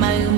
เ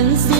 ม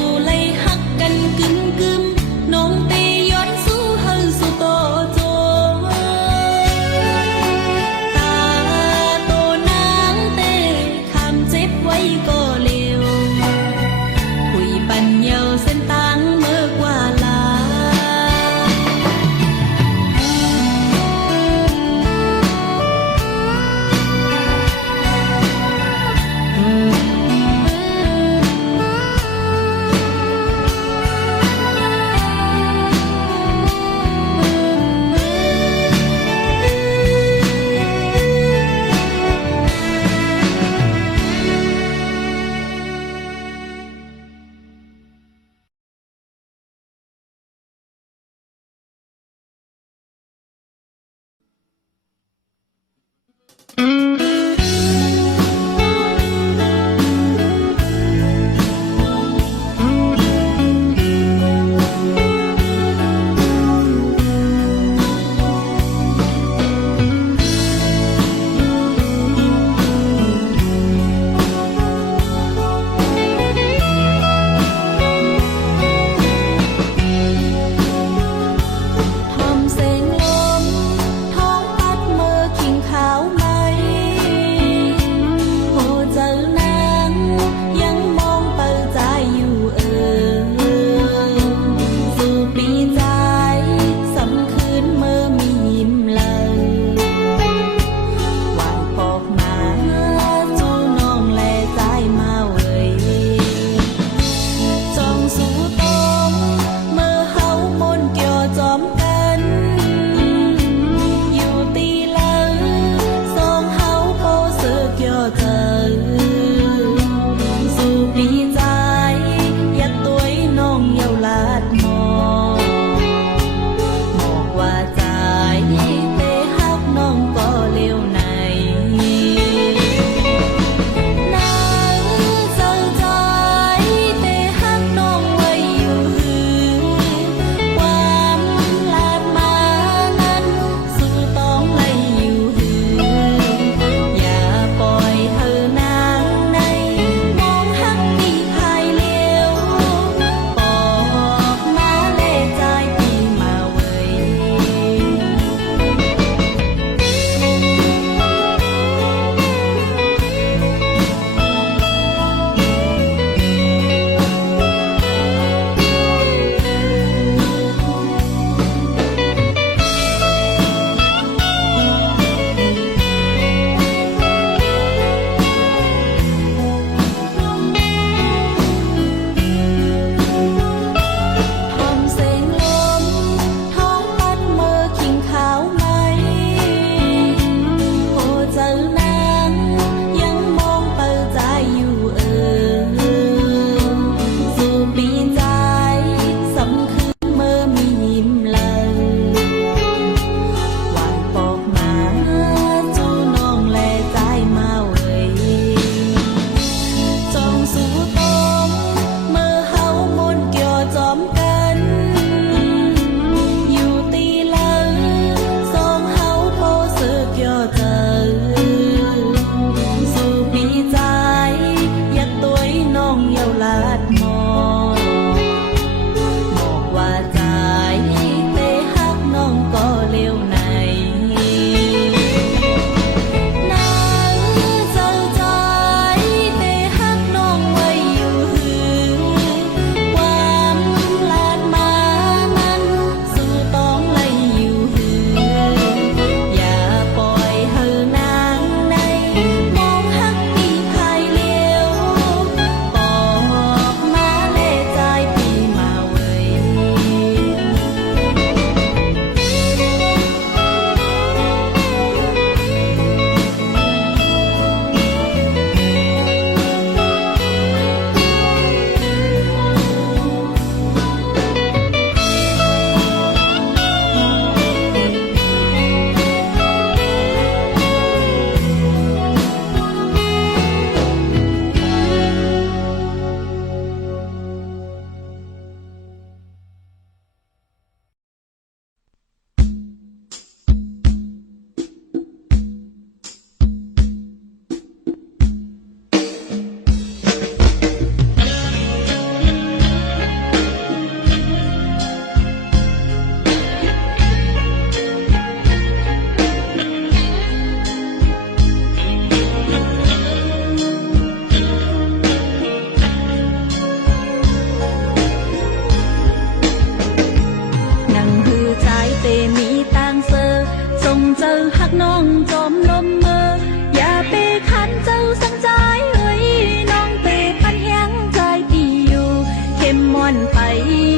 อนไป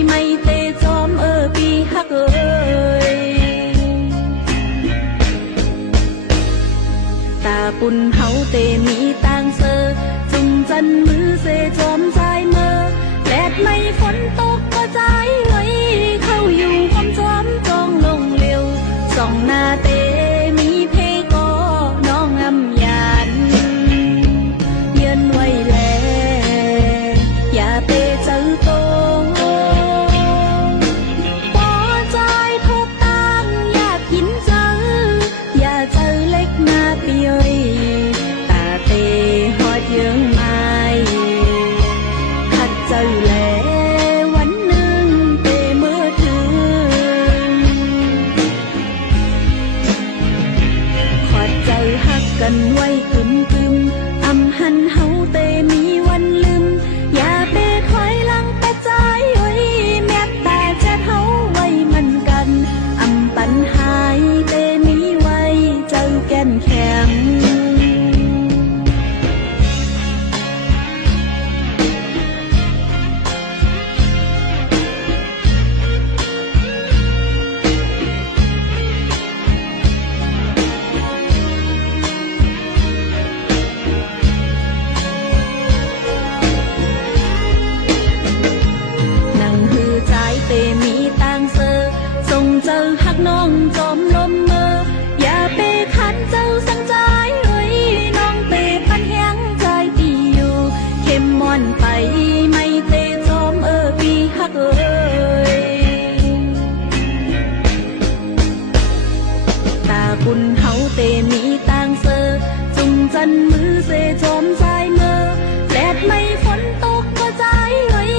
ไม่เตจอมปีฮักตาปุ่นเฮาเตมีต่างเซอจุ่มจันมือเซจอมใจเมื่อแดดไม่ฝนตกก็ใจไว้เข้าอยู่ความจอมจองลงเร็วส่องหน้าเตมีเพก็น้องอำยานเยือนไว้แลอย่าเตเจอโตปอใจทบตั้งอยากกินเจออย่าเจอเล็กหน้าเปียตาเตหอดเยืองไม้ขัดเจอแลวันหนึ่งเตเมื่อถึงขอดเจอหักกันไว้กึมกึมอำหันเฮาเตมีวันลืมอย่าเตถอยหลังแต่ใจไว้แม้แต่จะเฮาไว้มันกันอำปัญหายเตมีไว้เจอแก่นแข็งมีต่างเซอส่งเจอหักน้องจอมลมเมออย่าเปขันเจ้าสังใจเอ้ยน้องเตพันแหงใจตีอยู่เข้มมอนไปไม่เตจอมปีฮักตาบุญเฮาเตมีต่างเซอจุ่มจันมือเซจอมใจเมอแดดไม่ฝนตกก็ใจเอ้ย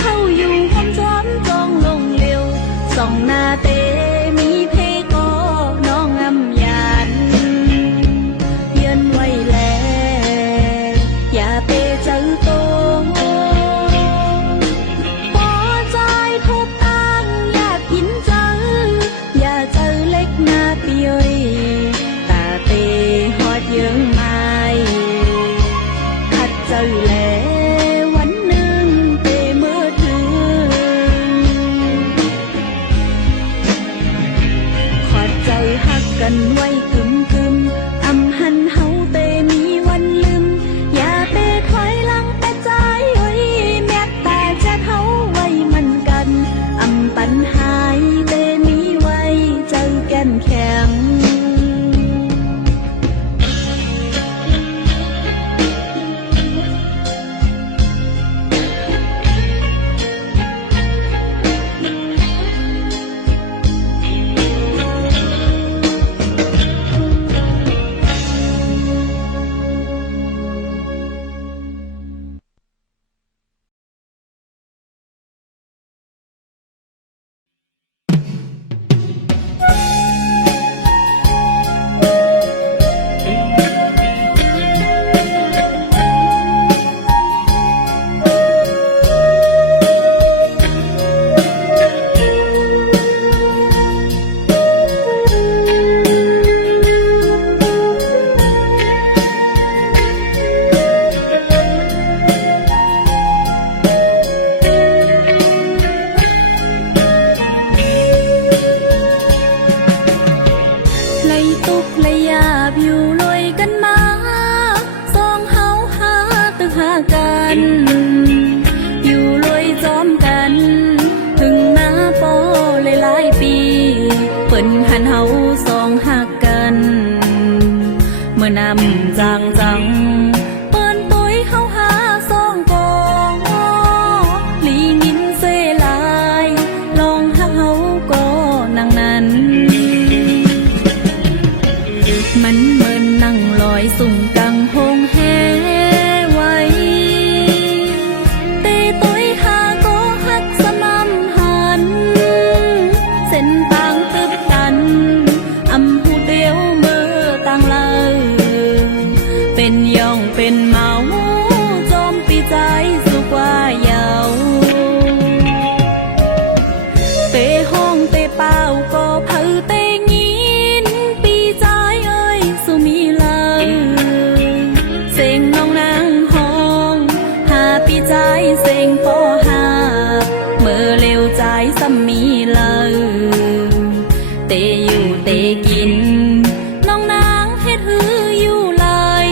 เข้าอยู่ความจอมจองลงเร็วส่องหน้าเตมีเพก็น้องอำยานเยือนไว้แลอย่าเปเจอโตปอใจทบตั้งอยากกินเจออย่าเจอเล็กหน้าเปียตาเตหอดเยืองไม้ขัดเจอแลวันหนึ่งเตเมื่อถึงขอดเจอหักกันไว้กึมกึมอำหันเฮาเตมีวันลืมอย่าเตถอยหลังแต่ใจไว้แม้แต่จะเฮาไว้มันกันอำปัญหายเตมีไว้เจอแก่นแข็งอยู่รวยจอมกันถึงหน้าปอหลายปีเปิ้นหันเฮาสองหักกันเมื่อนำจางจังเปิ้นตุ้ยเฮาหาสองกองลีงินเซลายลองหักเฮาก็นั่งนั้นมันเหมือนนั่งลอยสุ่มกังหงแฮเป็นย่องเป็นเมาจอมปีใจสุกว่าเยาเตห้องเตเป่าก็เผาเตงินปีใจเอ้ยสุมีเลยเสียงน้องนางห้องหาปีใจเสียงปอหา ซ้ำมีเลยเตอยู่เตกินน้องนางเฮ็ดหืออยู่เลย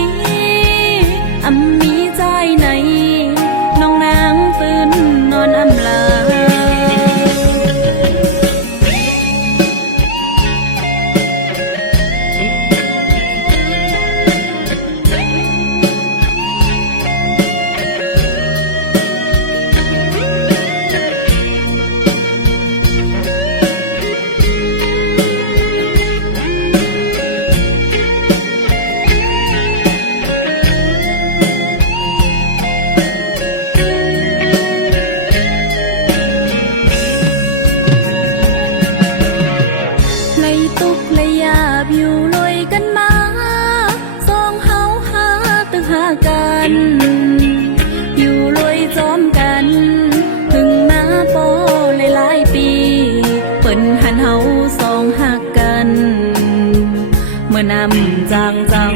อำมีใจไหนน้องนางตื่นนอนอำลาตุกและยาบอยู่ลอยกันมาสองเฮาหาตึกหากันอยู่ลอยจอมกันถึงมาปอหลายปีเปิ้นหันเฮาสองหักกันเมื่อนำจางจัง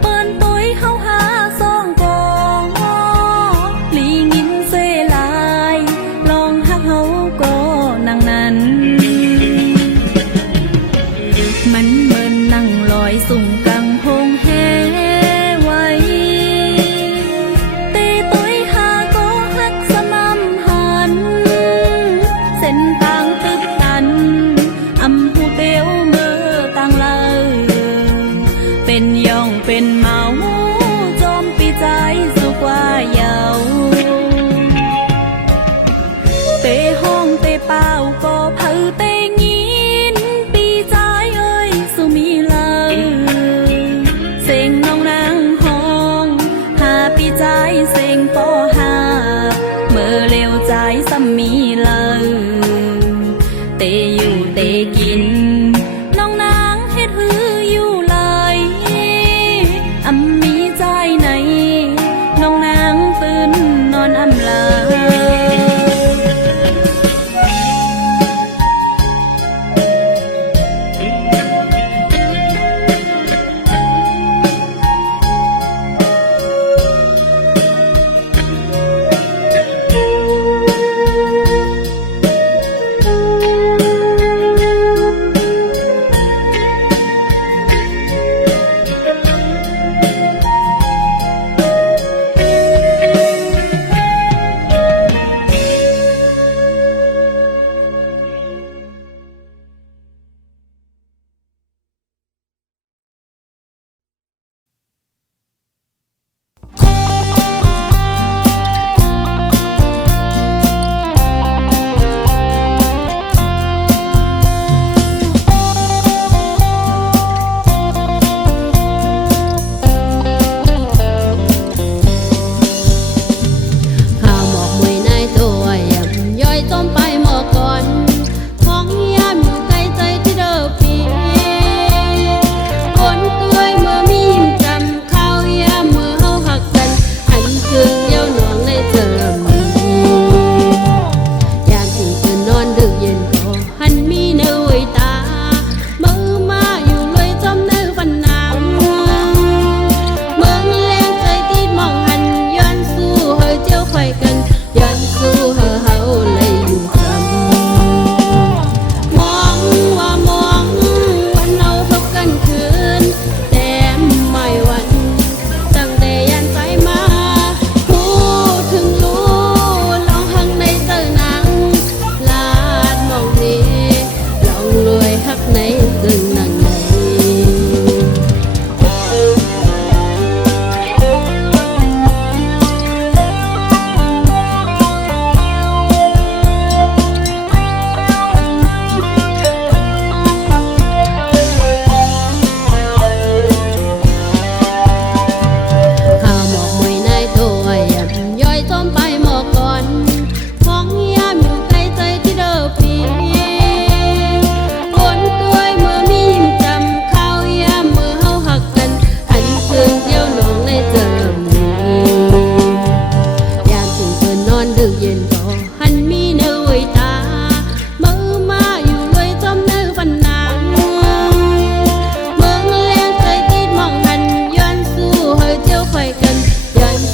เปิ้นต้อยเฮาหาสองกองลีงินเซลายลองหักเฮาก็นางนั้นมันเหมือนนั่งลอยสุ่งกังพงแหไว้เตต้อยหาก็หักสม่ำหันเส้นต่างตึกตันอำผู้เตียวเมื่อต่างเลยเป็นย่องเป็นเมาจอมปีใจสุกว่าเยาเตห้องเตเป้าก็เผาเตงินปีใจเอ้ยสุมีเลยเสียงน้องนางห้องหาปีใจเสียงปอหาเมื่อเร็วใจซ้ำมีเลยเตอยู่เตกินน้องนางเฮ็ดหืออยู่เลยอำมีใจไหนน้องนางตื่นนอนอำลา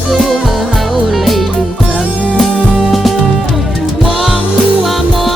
สู้เฮาเลยอยู่ซ้ำมองว่ามอ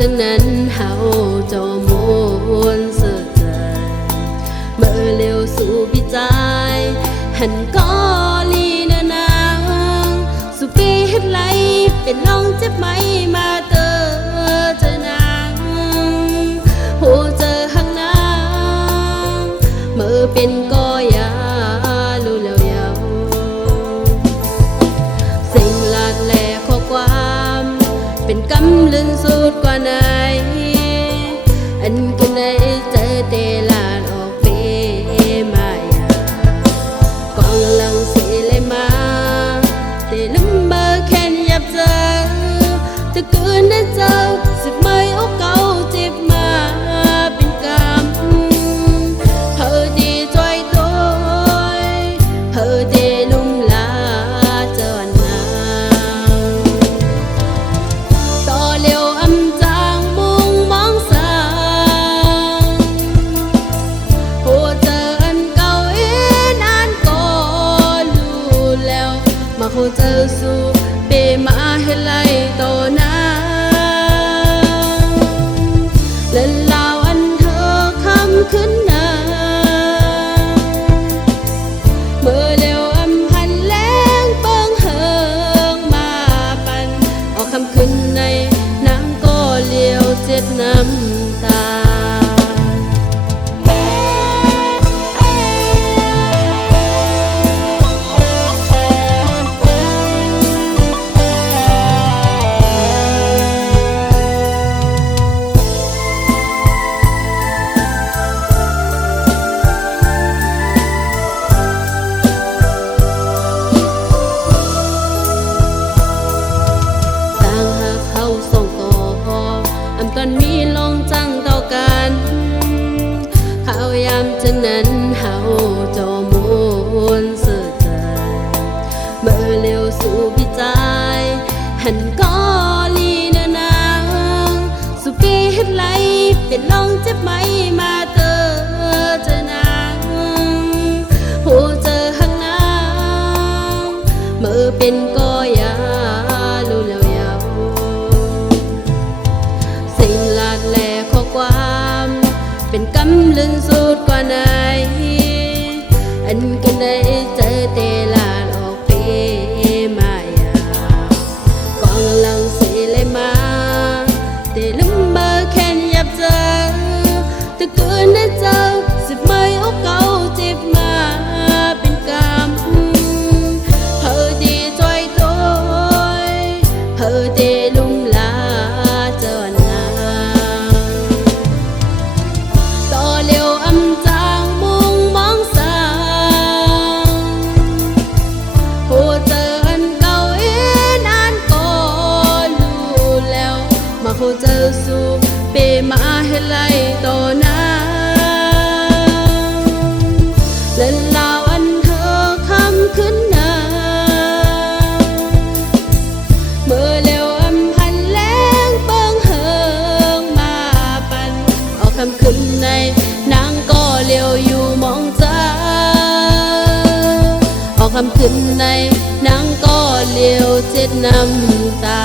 จังนั้นเฮาจอมวนเสือเจอเมื่อเร็วสู่พิจายหันก็ลีนานางสุปีเฮ็ดไหลเป็นลองเจ็บไหมมาเตอเจอนางหูเจอหังนางเมื่อเป็นก็ยารู้แล้วยาวสิ่งลาดแหลข้อความเป็นกำลึงสุดกว่าไหนอันกันในเจอเตลาดออกเปมายากองหลังเสียเลยมาเตลืมเบอร์แค่ยับเจอถ้าเกินได้เจอสิบไม่อกเก่าเจ็บมาเป็นกรรมเธอดีจอยตัวเธอดีลุ่มลาเจอนางต่อเร็วอำจางมุงมองสางโหเจออันเก่าเอ็นอันก็รู้แล้วมาโหเจอสู่เปมาให้ไล่ต่อหน้าและลาวอันเธอคำขึ้นหน้าเมื่อเร็วอำพันแรงเปิงเฮิงมาปันออกคำขึ้นในน้ำก็เลี้ยวเจ็ดน้ำตาตอนมีลงจังต่อกันข่าวยามจังนั้นเฮาจอมวนเสือใจเมื่อเร็วสู่พิจายหันก็ลีนานางสุปีเฮ็ดไหลเป็นลองเจ็บไหมมาเตอเจอนางหูเจอหังนางเมื่อเป็นก็ยารู้แล้วยาวสิ่งลาดแหลข้อความเป็นกำลึงสุดกว่าไหนอันกันได้เจอเตลาดออกเปมายากองหลังเสียเลยมาเตลืมเบอร์แค่ยับเจอถ้าเกินได้เจอสิบไม่อกเก่าเจ็บมาเป็นกรรมเธอดีจอยตัวเธอดีลุ่มลาเจอนางต่อเร็วอำจางมุงมองสางโหเจออันเก่าเอ็นอันก็รู้แล้วมาโหเจอสู่เปมาให้ไล่ต่อหน้าและลาวอันเธอคำขึ้นหน้าเมื่อเร็วอำพันแรงเปิงเฮิงมาปันออกคำขึ้นในนางก็เลี้ยวอยู่มองจ้าออกคำขึ้นในนางก็เลี้ยวเจ็ดน้ำตา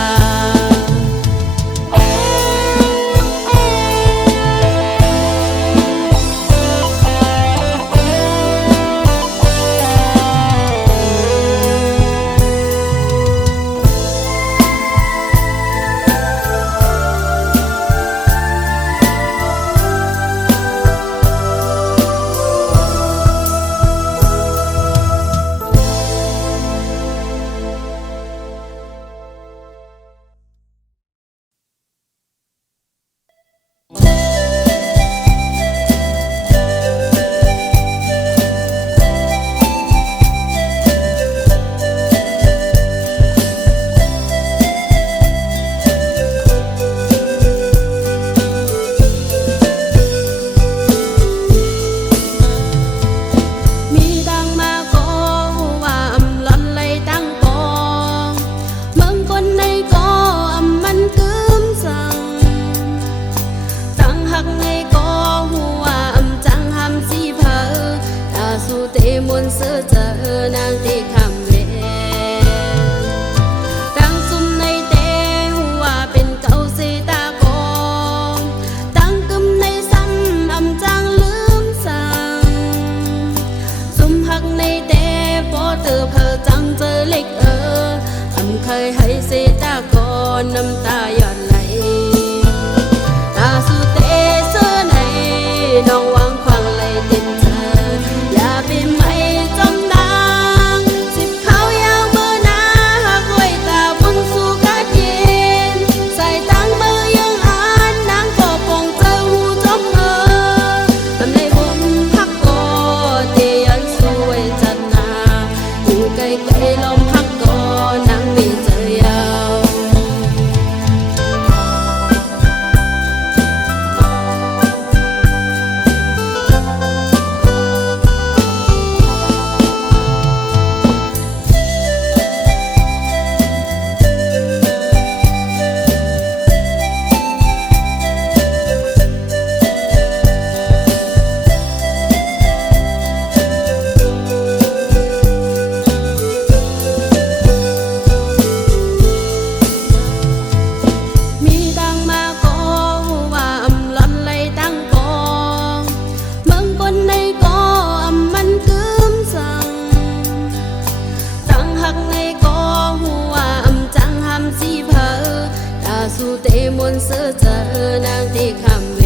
เจอนางที่คำเว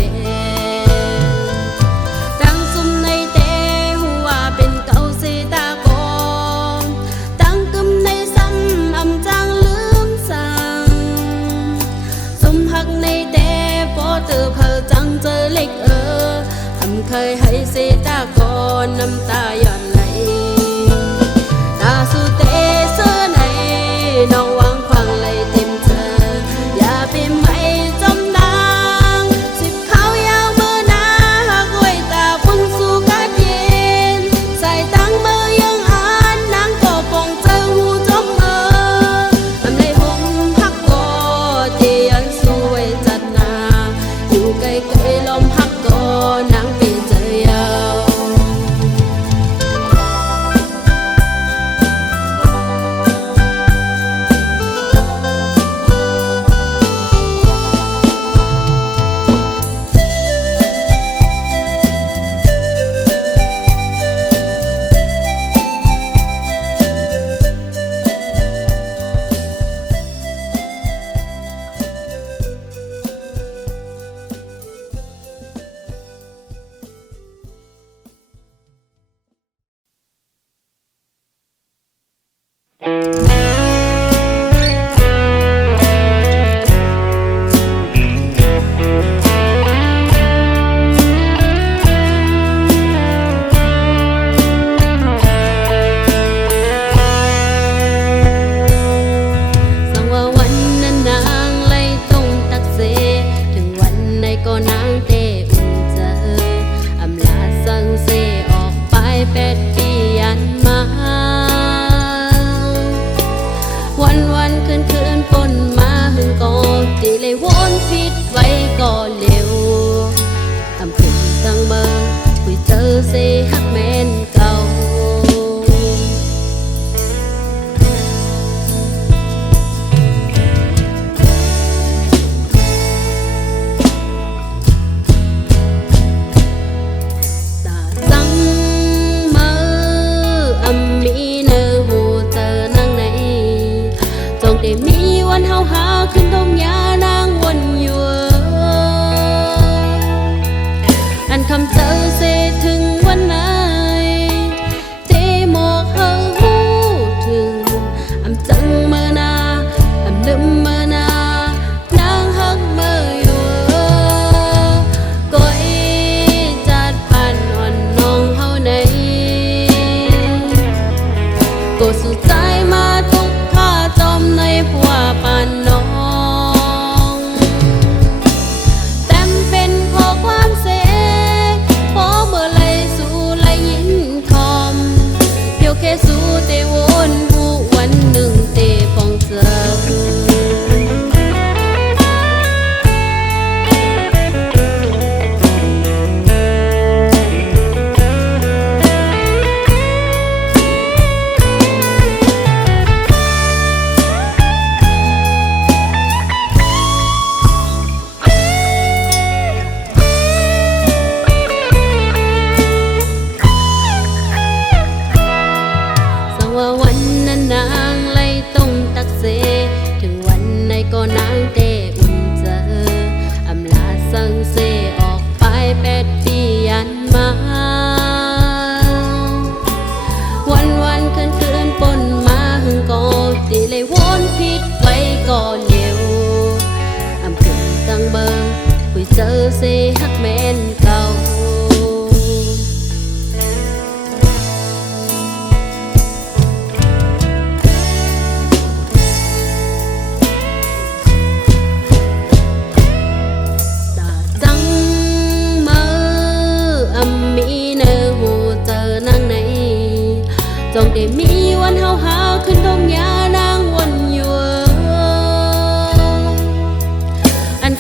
ดังซุ่มในเตหัวเป็นเก่าเสตากอนตั้งกึมในซ้ำอำจางลืมสั่งซุ่มหักในเตพอเจอเพอจังเจอเล็กอำเคยให้เสตากอนน้ำตาหย่อนไหลตาสุเตเสื้อในน้องวางควางไหลเต็มเธออย่าไปไม่จมดังสิบเขายาวเมื่อนาหักไว้ตาพุ่งสู่กัดเย็นใส่ตั้งเมื่อยังอ่านนางก็ปองเจอหูจมอำในหงพักก็เตียนสู้ไว้จัดนาอยู่ไกลๆลมพักก็นางเป็นเจอยาว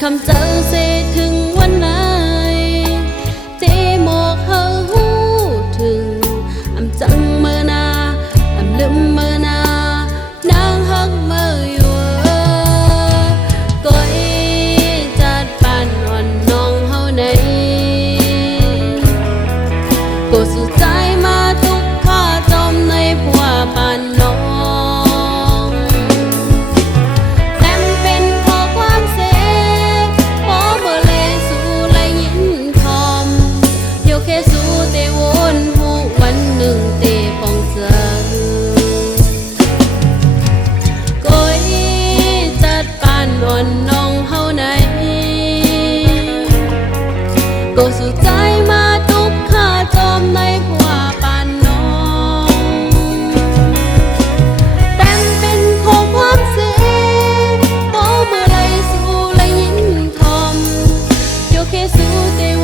คำเจอเสถึงวันไหนเจหมอกเฮาหูถึงอำจังเมื่อนาอำลืมเมื่อนานางฮักเมื่ออยู่ก้อยจัดปานอ่อนน้องเฮาในก็สุดใจมาทุกข้าจมในผัวปานน้องแต้มเป็นข้อความเสพ สู้เต